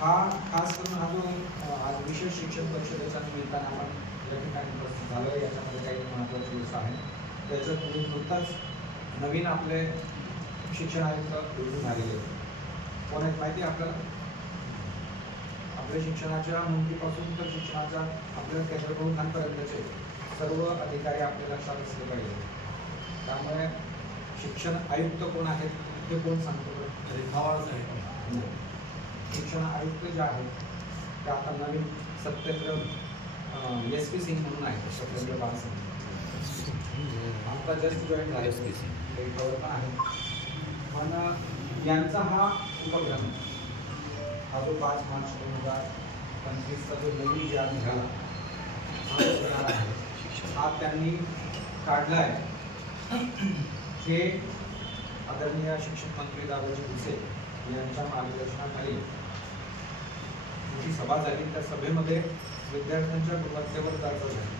हा खास करून हा जो आज विशेष शिक्षण परिषदेच्या निमित्ताने आपण या ठिकाणी उपस्थित झालो आहे, याच्यामध्ये काही महत्त्वाची गोष्ट आहे. त्याच्यात नुकताच नवीन आपले शिक्षण आयुक्त निवडून झालेले कोण आहेत माहिती आहे आपल्याला? आपल्या शिक्षणाच्या नोंदीपासून तर शिक्षणाच्या आपल्या केंद्राकडून खानपर्यंतचे सर्व अधिकारी आपल्या लक्षात असले पाहिजे. त्यामुळे शिक्षण आयुक्त कोण आहेत हे कोण सांगतो? शिक्षण आयुक्त जे आहेत ते आता नवीन सत्येंद्र SP सिंग म्हणून आहेत. सत्येंद्र बाळसिंग आता जस्ट जॉईन झाले पण आहे. पण यांचा हा उपक्रम हा जो 5 मार्च 2025चा जो नवीन ज्या निघाला हा त्यांनी काढला आहे. हे आदरणीय शिक्षण मंत्री दादाजी भुसे यांच्या मार्गदर्शनाखाली मोठी सभा झाली. त्या सभेमध्ये विद्यार्थ्यांच्या गुणवत्तेवर चर्चा झाली.